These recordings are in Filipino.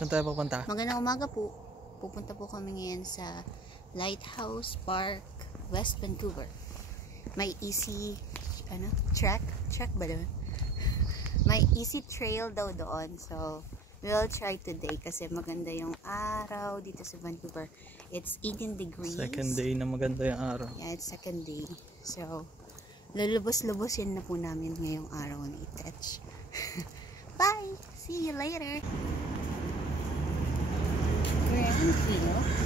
Saan tayo pupunta? Magandang umaga po. Pupunta po kami ngayon sa Lighthouse Park, West Vancouver. May easy track ba doon? May easy trail daw doon. So, we'll try today kasi maganda yung araw dito sa Vancouver. It's 18 degrees. Second day na maganda yung araw. Yeah, it's second day. So, lulubos-lubosin na po namin ngayong araw ni Tetch. Bye! See you later! Grandfield.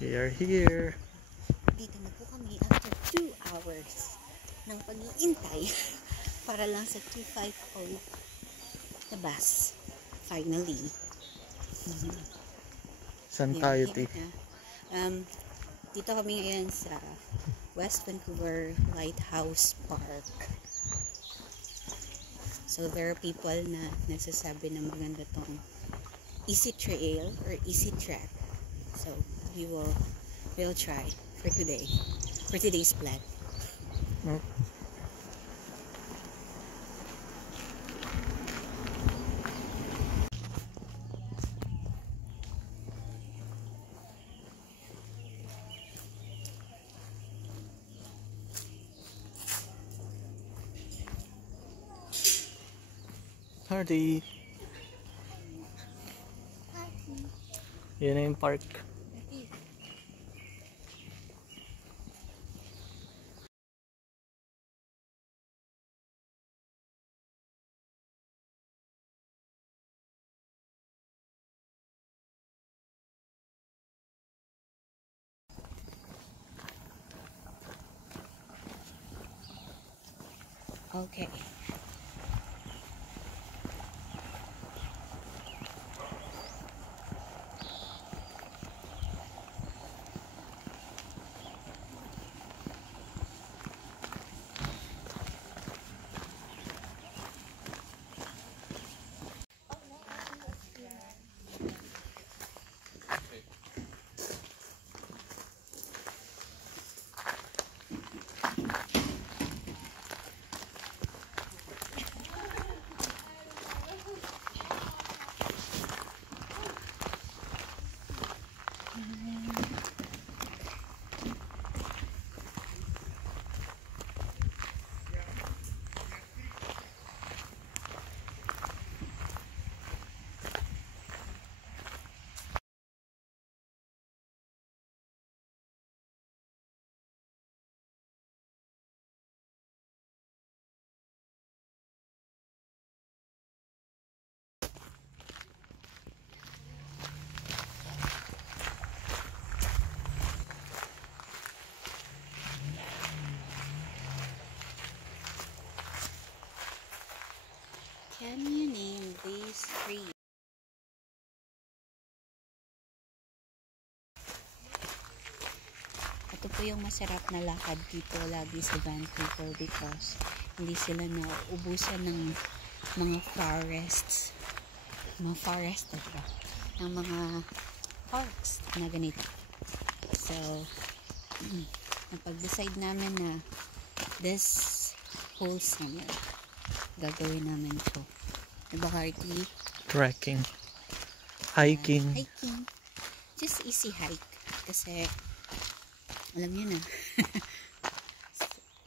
We are here. Dito na po kami after 2 hours ng pag-iintay para lang sa 250 na bus. Finally. Saan tayo, T? Dito kami ngayon sa West Vancouver Lighthouse Park. So there are people na nagsasabi na maganda tong easy trail or easy track. So we'll try for today's plan. Party. Yan na yung park. Okay. Can you name these three? Ito po yung masarap na lakad dito lagi sa Vancouver because hindi sila nauubusan ng mga forests. Ng mga parks na ganito. So, napag-decide namin na this whole summer gagawin namin to. Diba, Carty? Trekking. Hiking. Hiking. Just easy hike. Kasi, alam niyo na.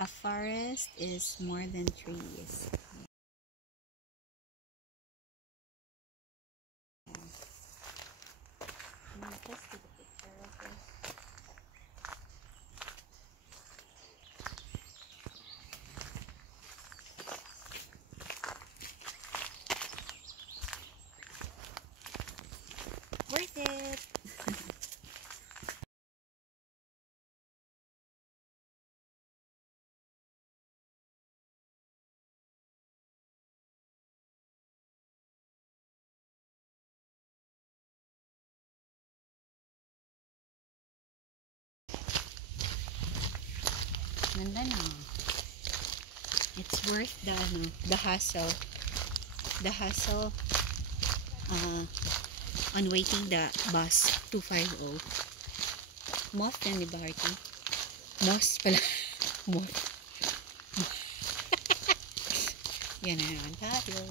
A forest is more than trees. Let's take a picture of this. Worth it! Ganda na. It's worth the hassle. The hassle on waiting the bus 250. Moth yan, di ba, Harty? Moss pala. Moth. Yan na naman tayo.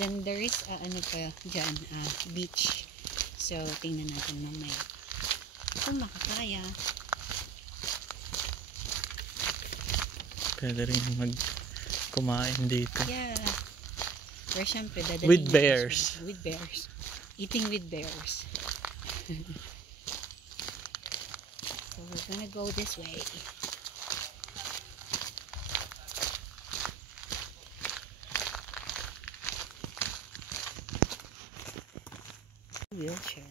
Then there is ano pa dyan, beach. So tingnan natin mamaya kung makakaya. Pwede rin kumain dito. Yeah. Pero syempre, dadalhin With natin bears. siya. With bears. Eating with bears. So we're gonna go this way. Wheelchair.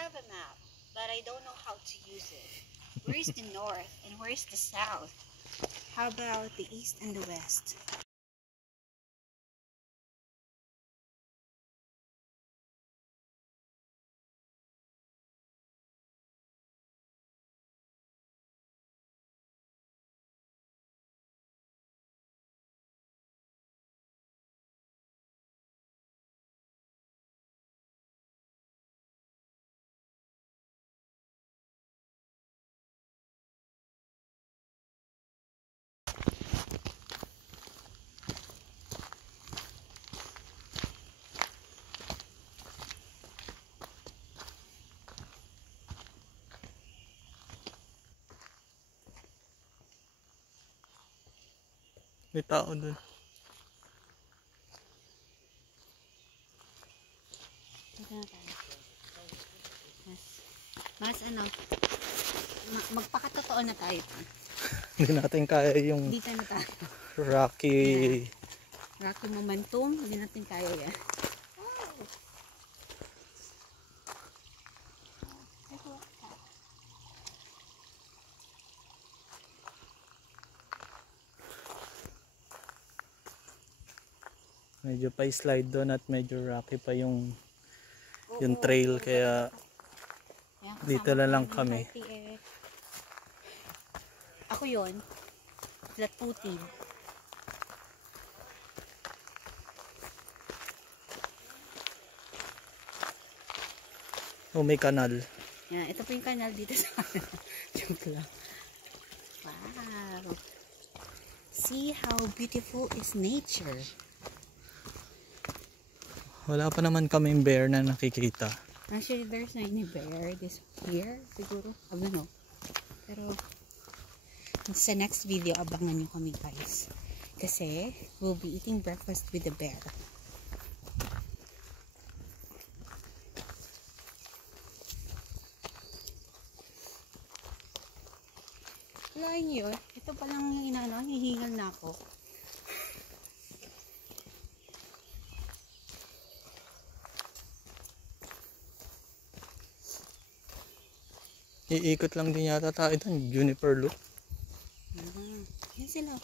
Have a map, but I don't know how to use it. Where is the north and where is the south? How about the east and the west? May tao dun. Mas ano, magpakatotoo na tayo. Hindi natin kaya yung Dito na tayo. rocky. Rocky momentum, hindi natin kaya yan. Medyo pa slide doon at medyo rocky pa yung trail, kaya dito na lang kami. Ako yun, flat footed. Oh, may kanal. Yan, ito po yung kanal dito sa akin. Joke lang. Wow. See how beautiful is nature. Wala pa naman kaming bear na nakikita. Actually, there's not any bear this here, siguro. I don't know. Pero, sa next video, abangan nyo kami guys. Kasi, we'll be eating breakfast with the bear. Wala nyo yun. Ito pa lang yung inaano, hihingal na ako. Iikot lang din yata tayo doon, Juniper Loop. Yan sila.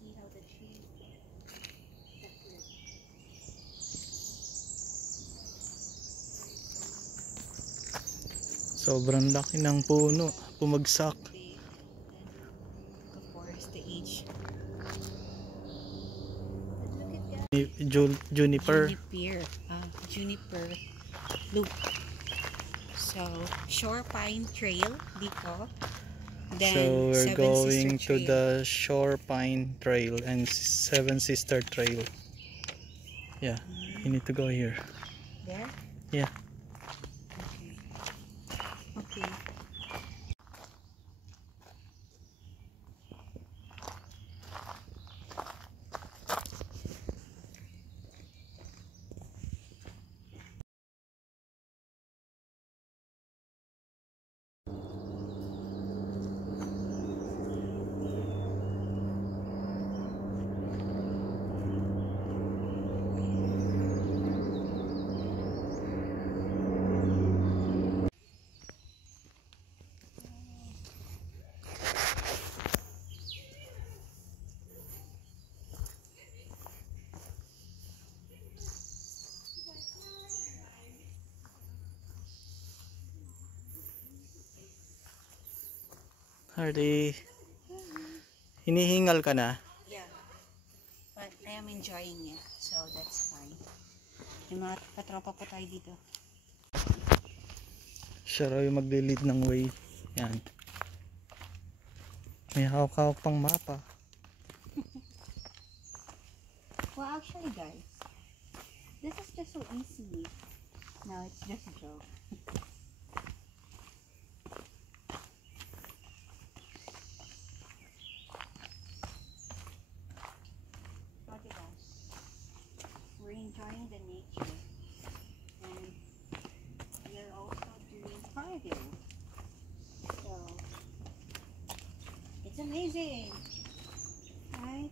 See how the tree Sobrang laki ng puno, bumagsak. of course the age. Look at that. Juniper. Juniper loop. So, Shore Pine Trail dito. Then, So we're Seven going Sister to Trail. the Shore Pine Trail and Seven Sister Trail. Yeah, you need to go here. There? Yeah. Okay. Okay. Hardy, hinihingal ka na? Yeah. But I am enjoying it. So, that's fine. May mga katropa po tayo dito. Siya raw yung magle-lead ng way. Yan. May hawak-hawak pang mapa. Well, actually, guys, this is just so easy. No, it's just a joke. Okay, guys. We're enjoying the nature. And we're also doing cardio. So, it's amazing. Right?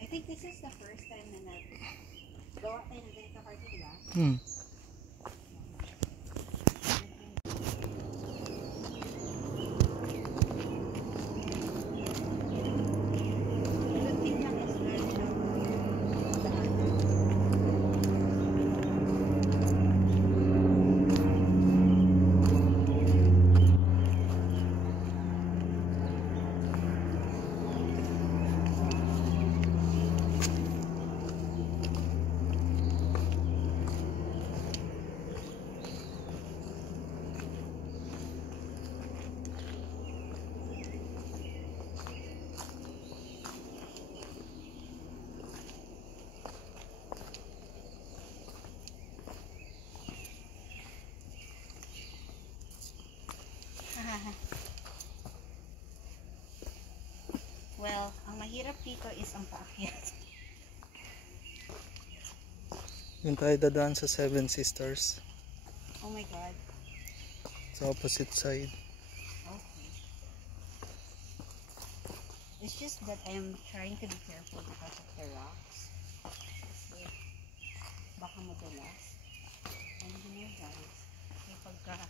I think this is the first time na go out and get the cardio, diba? Good thing lang is meron siyang daanan. Well, ang mahirap dito is ang paakyat. Yung tayo dadaan sa Seven Sisters. Oh my God. Sa opposite side. Okay. It's just that I'm trying to be careful because of the rocks. Kasi baka madulas. And you know guys, may pagka...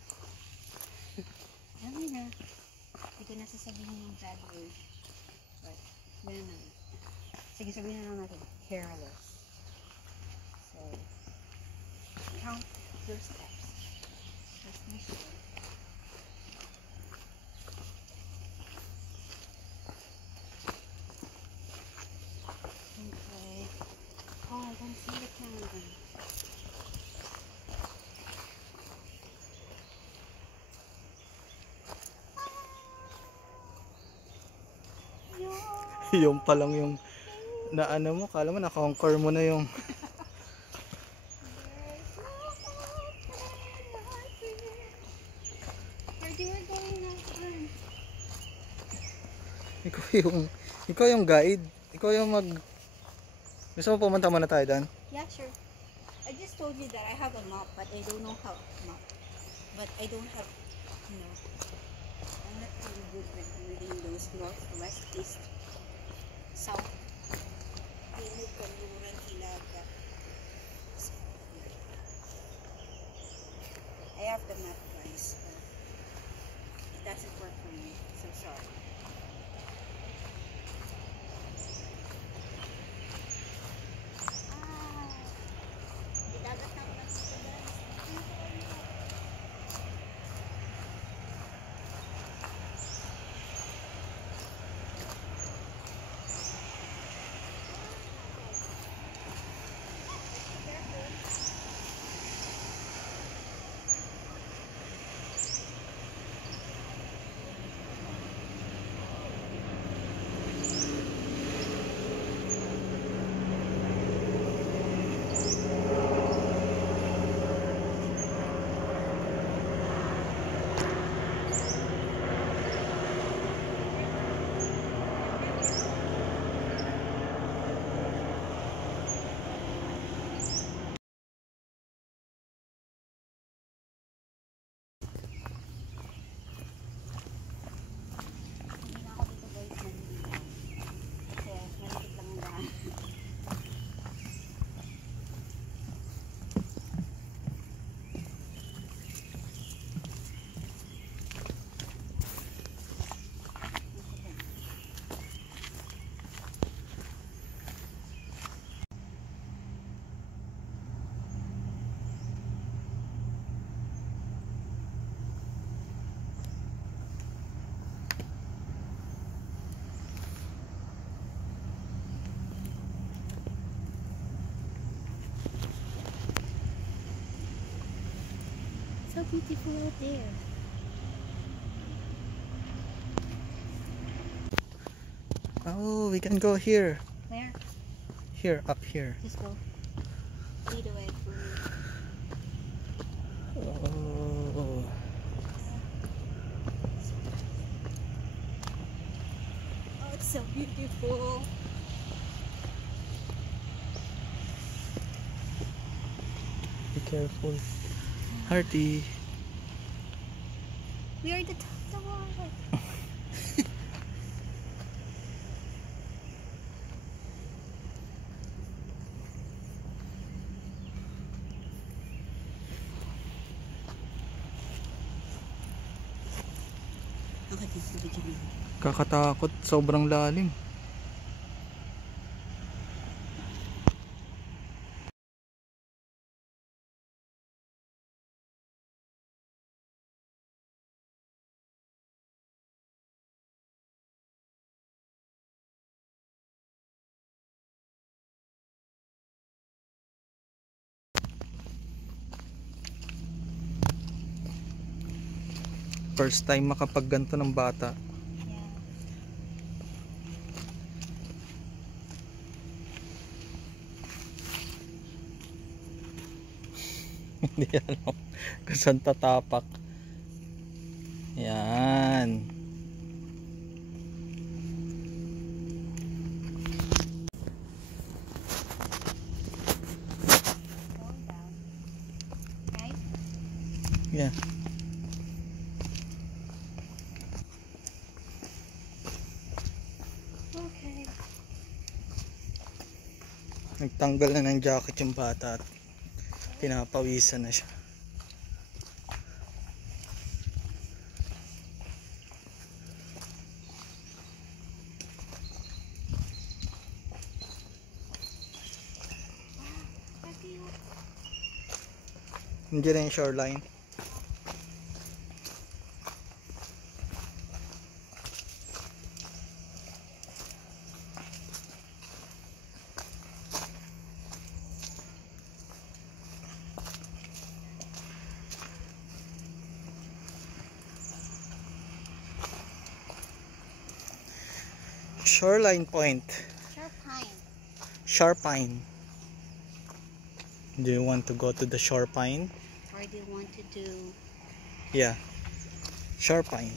Alam na, hindi ko na sasabihin yung bad word. But, yun na. Sige, sabihin na lang natin, careless. So, count your steps. Just be sure. Okay. Oh, I don't see the camera. Yung pa lang yung naano mo, kala mo na-conquer mo na yung Where do you going now? ikaw yung guide. Ikaw yung gusto mo pumunta muna tayo doon? Yeah, sure. I just told you that I have a map, but I don't know how map. But I don't have, you know, I'm not really good with reading those north, west, east, south. Timog, kanluran, hilaga. So, yeah. I have the map, guys, but it doesn't work for me. So sorry. Dagat na ako ng dito, guys. Hindi na ako dito, guys, nandito. Kasi malapit lang ang daan. So beautiful out there. Oh, we can go here. Where? Here, up here. Just go. Lead away for me. Oh. Oh, it's so beautiful. Be careful. Hearty. We are at the top of the water. Okay, this is the beginning. Kakatakot, sobrang lalim. First time makapagganto ng bata. Yeah. Hindi alam kung saan tatapak. Yan. Yeah. Okay. Nagtanggal na ng jacket yung bata at pinapawisan na siya. Hindi na yung shoreline. Shoreline Point. Sharpine. Sharpine. Do you want to go to the Sharpine? Or do you want to do... Yeah. Sharpine.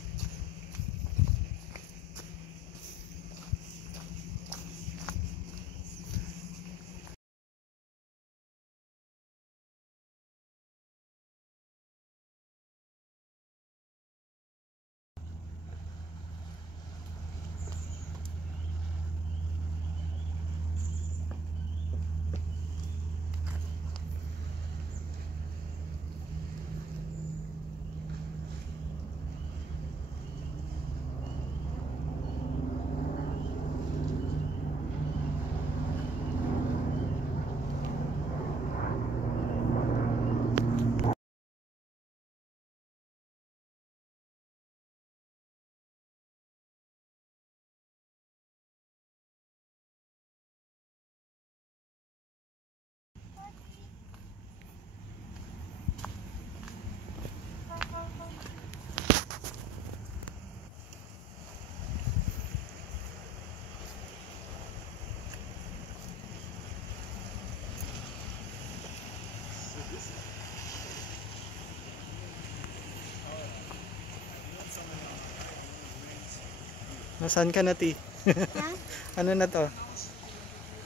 Nasaan ka na, Ti? Ha? Ano na to?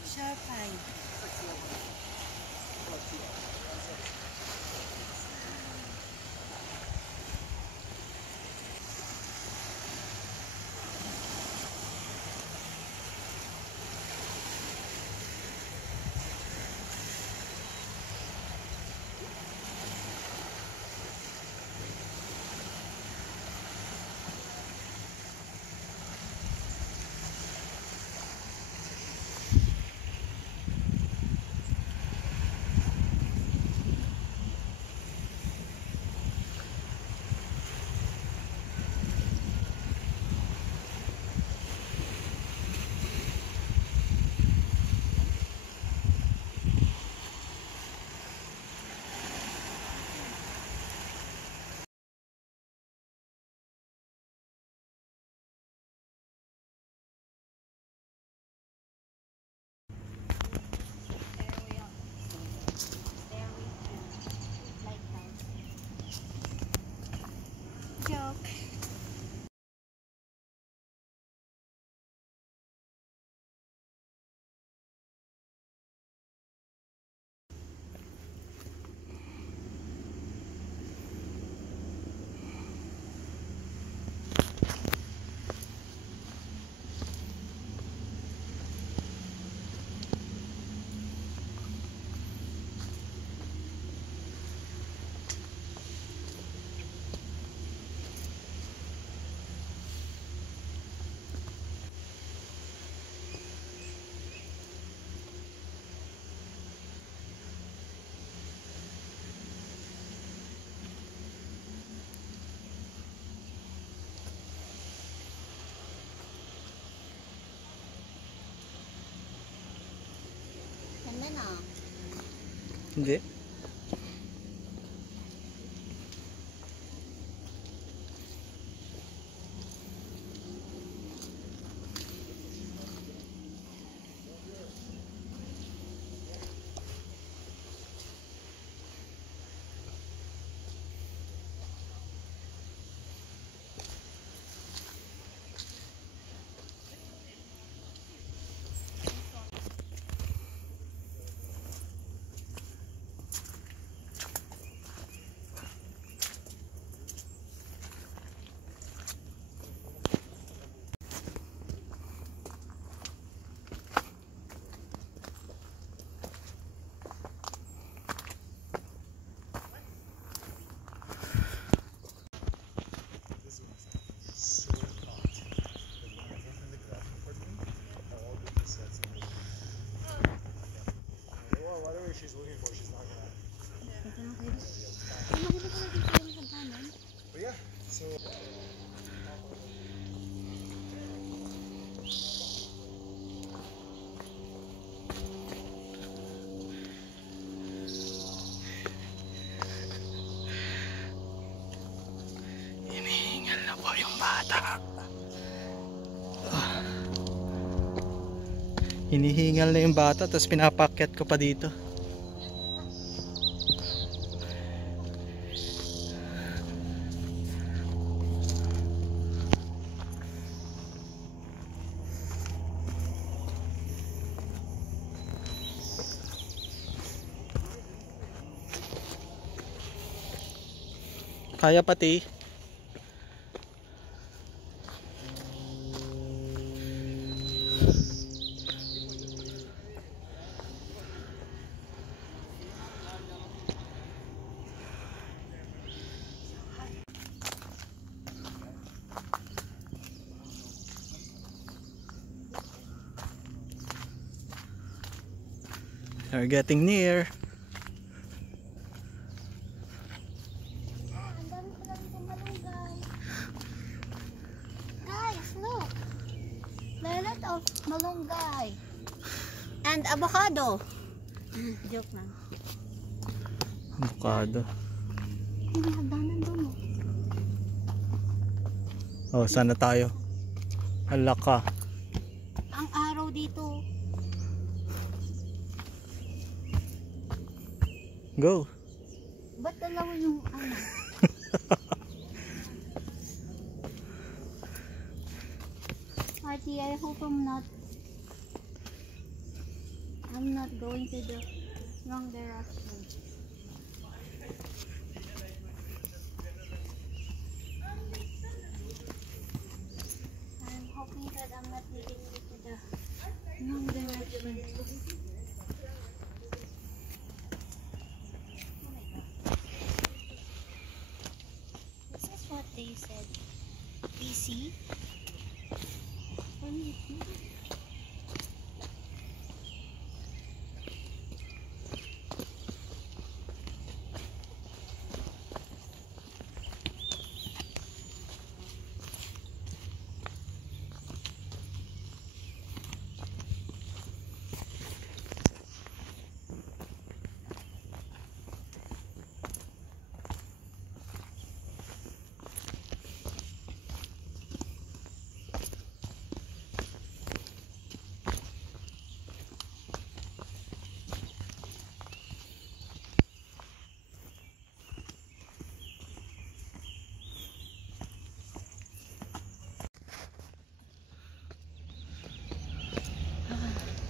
Sharpine. Joke. Ganda na. Hindi. Punta na kayo. Ay, maganda pala dito yung hagdanan. Hinihingal na po yung bata. Hinihingal na yung bata, tapos pinapakyat ko pa dito. Kaya pati. We're getting near. Ang dami pala dito malunggay. Guys, look. There are a lot of malunggay. And avocado. Joke lang. Avocado. Hindi hagdanan doon Oh, sana tayo. Hala ka. Ang araw dito. Go. Ba't dalawa yung ano? Artie, I hope I'm not going to the wrong direction. I'm hoping that I'm not leading you to the wrong direction. This is what they said. PC.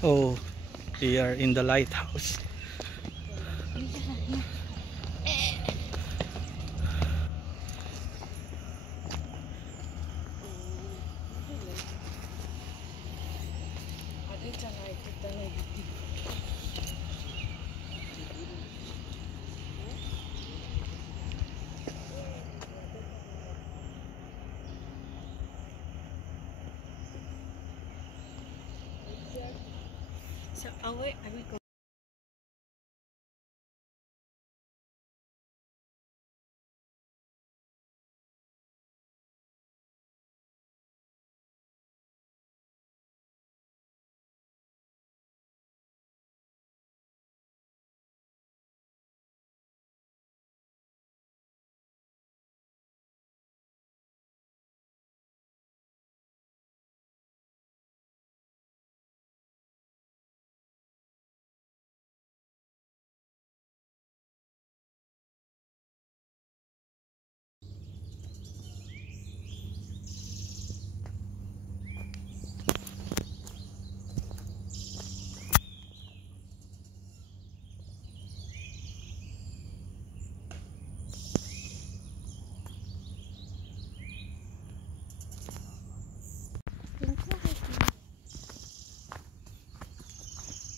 Oh, we are in the lighthouse. So, where are we going?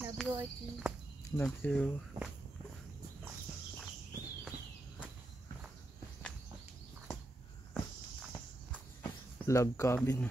Love you, Artie. Love you. Log cabin.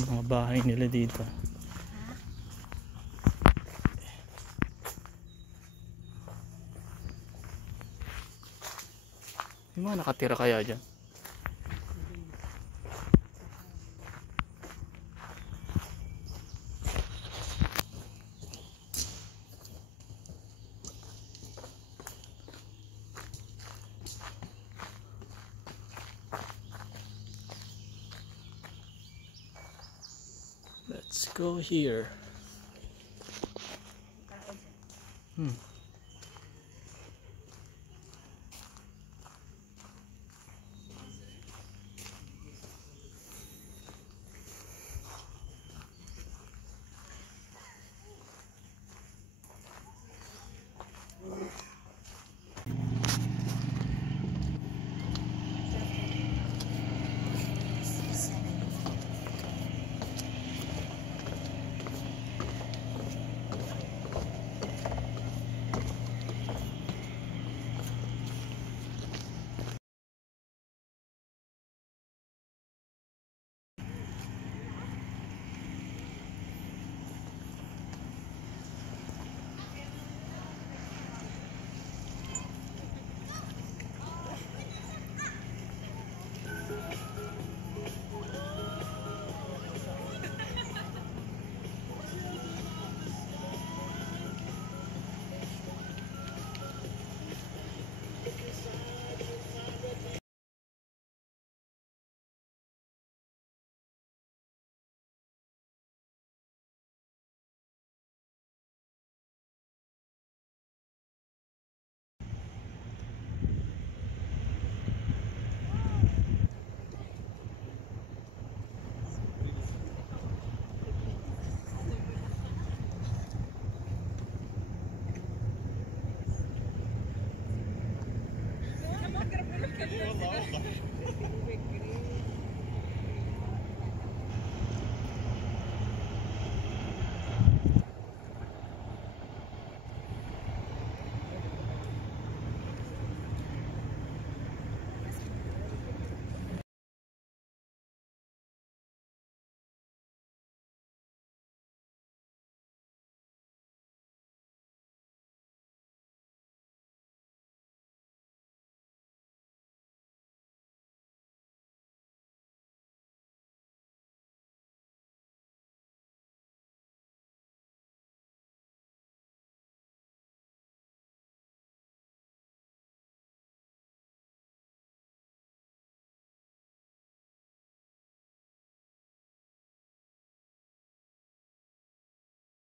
Mga bahay nila dito. May mga nakatira kaya dyan? Let's go here.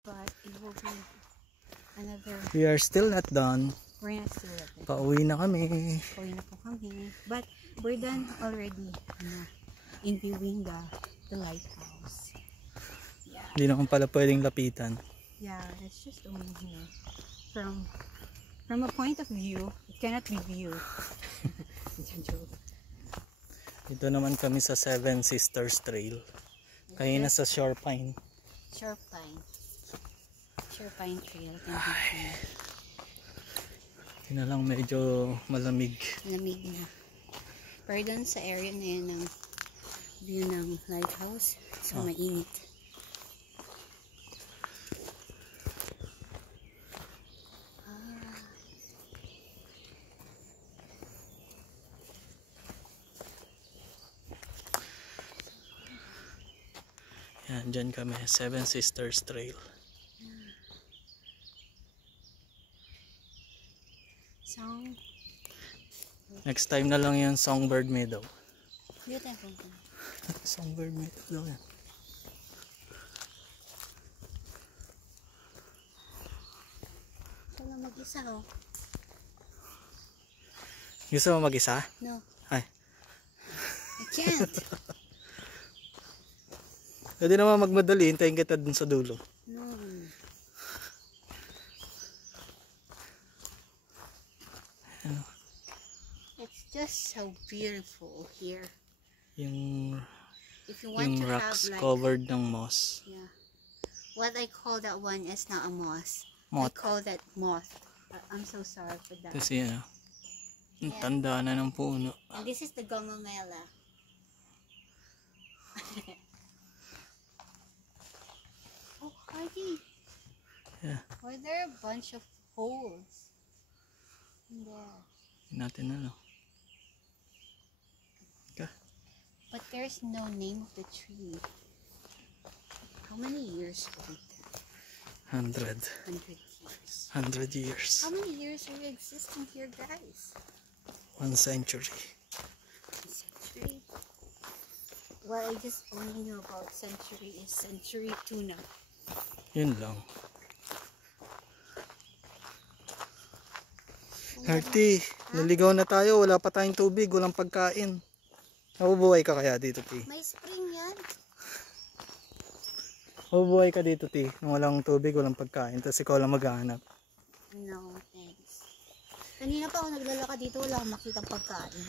But it will be another. We are still not done. We're not still at it. Pauwi na kami. Pauwi na po kami. But we're done already in viewing the lighthouse. Yeah. Hindi na kung pala pwedeng lapitan. Yeah, it's just only here. From a point of view, it cannot be viewed. Dito naman kami sa Seven Sisters Trail. Kayo na sa Shorepine. Shorepine Trail can be seen. Yun na lang medyo malamig. Lamig na. Pero dun sa area na yun ng view ng lighthouse, so mainit. Yan, dyan kami. Seven Sisters Trail. Song. Next time na lang yung Songbird Meadow. Dito tayo punta. Songbird Meadow daw yan. Siya lang mag-isa oh. Gusto mo mag-isa? No. Ay. I can't. Pwede naman magmadali. Hintayin kita dun sa dulo. No. It's just so beautiful here. Yung If you want to rocks have like, covered ng moss. yeah. What I call that one is not a moss. I Moth. call that moth. I'm so sorry for that. Kasi ano, ang tanda na ng puno. And this is the gomomela. bunch of holes in there. Natin ano. Okay. But there's no name of the tree. How many years old? 100. 100 years. 100 years. How many years are we existing here, guys? 1 century. A century? What I just only know about century is century tuna. Yun lang. Artie, naligaw na tayo. Wala pa tayong tubig. Walang pagkain. Mabubuhay ka kaya dito, T? May spring yan. Mabubuhay ka dito, T. Nung walang tubig, walang pagkain. Tapos ikaw lang maghahanap. No, thanks. Kanina pa ako naglalakad dito, wala akong makitang pagkain.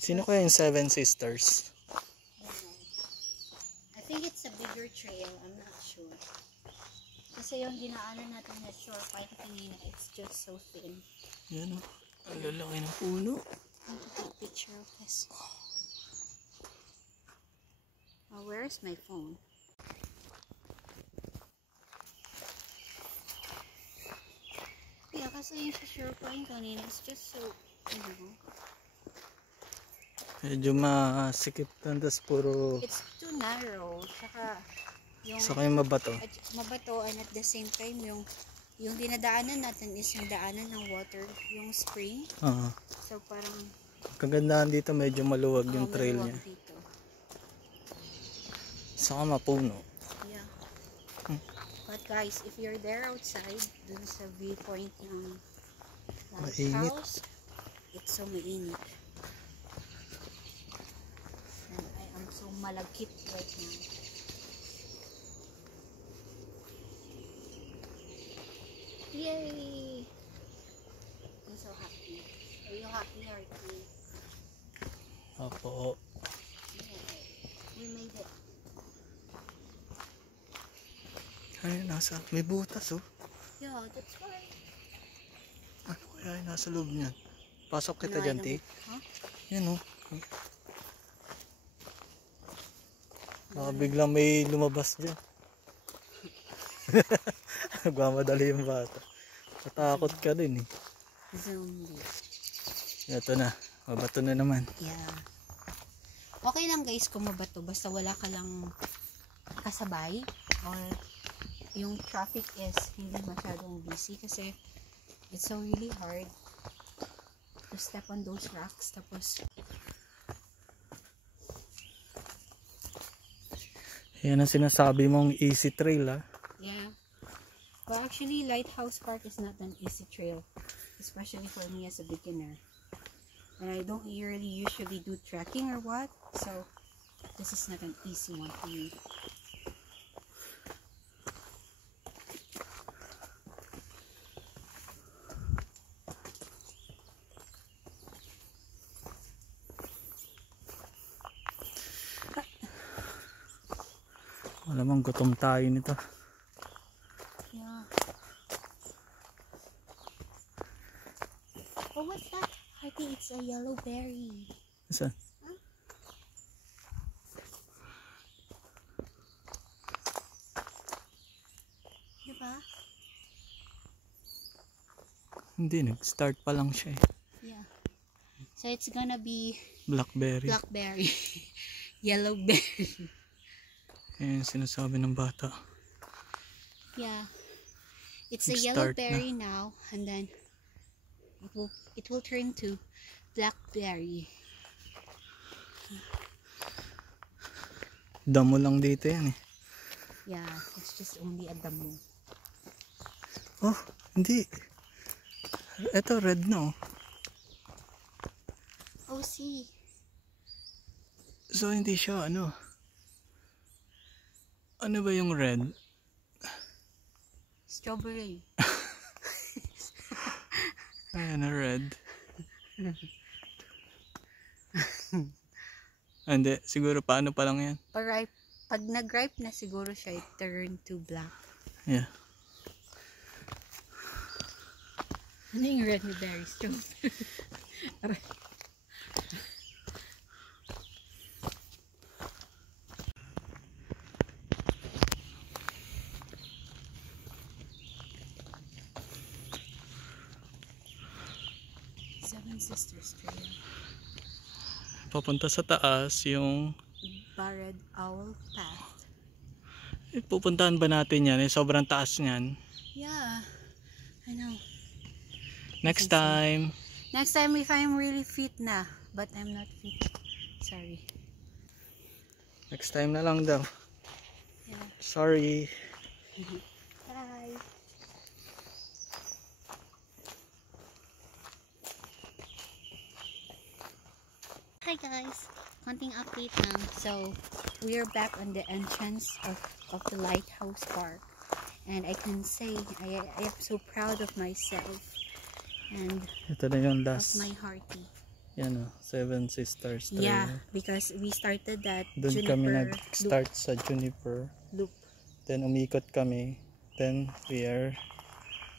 Sino kaya yung Seven Sisters? I think it's a bigger trail. I'm not sure. Kasi yung dinaanan natin na shore pine kanina, it's just so thin. Yan o. Ang lalaki ng puno. I want to take a picture of this. Oh, where's my phone? Yeah, kasi yung sa shore pine kanina, it's just so, you know. Medyo masikip lang. Tapos puro... It's too narrow. Saka yung mabato. Mabato, and at the same time, yung dinadaanan natin is yung daanan ng water, yung spring. So parang Kagandahan dito, medyo maluwag yung trail niya. dito. Saka mapuno. Yeah. But guys, if you're there outside, dun sa viewpoint ng Mainit. house, it's so mainit. And I am so malagkit right now. Yay! I'm so happy. Are you happy, Artie? Opo. Yay! We made it. Ay, may butas oh. Yeah, that's right. Ano kaya yung nasa loob niyan? Pasok kita Ano, dyan, I T. don't- Huh? Yan oh. Baka biglang may lumabas dyan. Nagmamadali yung bata. Matakot ka din eh. Zombie. Ito na. Mabato na naman. Yeah. Okay lang guys kung mabato. Basta wala ka lang kasabay. Or yung traffic is hindi masyadong busy. Kasi it's so really hard to step on those rocks. Tapos Yan ang sinasabi mong easy trail ah. yeah. But actually, Lighthouse Park is not an easy trail. Especially for me as a beginner. And I don't really usually do trekking or what. So, this is not an easy one for me. Malamang gutom tayo nito. Yeah. Oh, what's that? I think it's a yellow berry. Saan? Diba? Hindi, nag-start pa lang siya eh. Yeah. So it's gonna be Blackberry. blackberry. Yellow berry. Yan yung sinasabi ng bata. Yeah. It's a yellow Nag-start berry now, and then it will turn to blackberry. Damo lang dito yan eh. Yeah, it's just only a damo. Oh, hindi. Ito red na oh. Oh, see. So hindi siya ano. Ano ba yung red? Strawberry. Ayan na red. Hindi, siguro paano pa lang yan. Pag nag-ripe na siguro siya, it turn to black. Yeah. Ano yung red ni berry? Strawberry. Seven Sisters Trail. Papunta sa taas yung Barred Owl Path. pupuntahan ba natin yan? Sobrang taas niyan. Yeah, I know. Next time. Next time if I'm really fit na. But I'm not fit. Sorry. Next time na lang daw. Yeah. Sorry. Bye. Hi guys, konting update lang. So, we are back on the entrance of the Lighthouse Park. And I can say, I am so proud of myself. And Ito na yung of last. my hearty. Yan o, Seven Sisters Trail. Yeah, because we started that Doon kami Juniper nag-start sa Juniper. loop. Then umikot kami. Then we are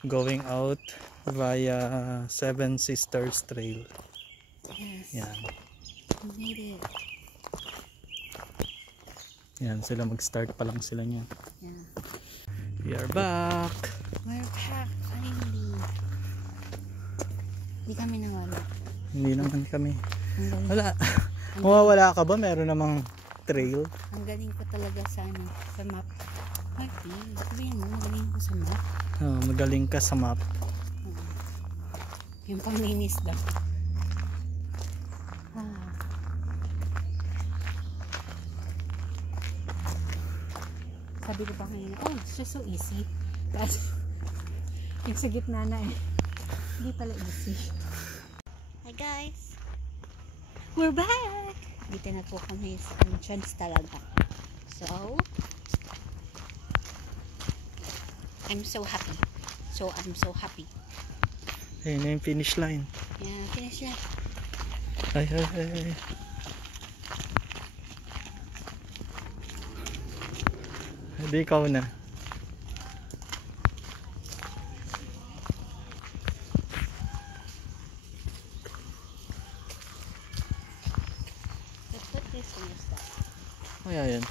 going out via Seven Sisters Trail. Yes, Yan. we made it. Yan sila, mag-start pa lang sila niyan. Yeah. We are back. We're back, finally. Hindi kami nawala. Hindi naman kami. Ang galing, Wala. Mawawala ka ba? Meron namang trail. ang galing ko talaga sa sa map. Marty, sabihin mo, magaling ko sa map. Oh, magaling ka sa map. Yung panglinis daw. Ah. Sabi ko pa kanina, oh, it's just so easy. Tapos, yung sa gitna na eh. Hindi pala easy. Hi guys! We're back! Dito na po kami sa entrance talaga. So, I'm so happy. I'm so happy. Ayun na yung finish line. Yeah, finish na. Ay, ay, ay, ay. Hindi, ikaw na. Let's put this in your stuff. Ay, ayan.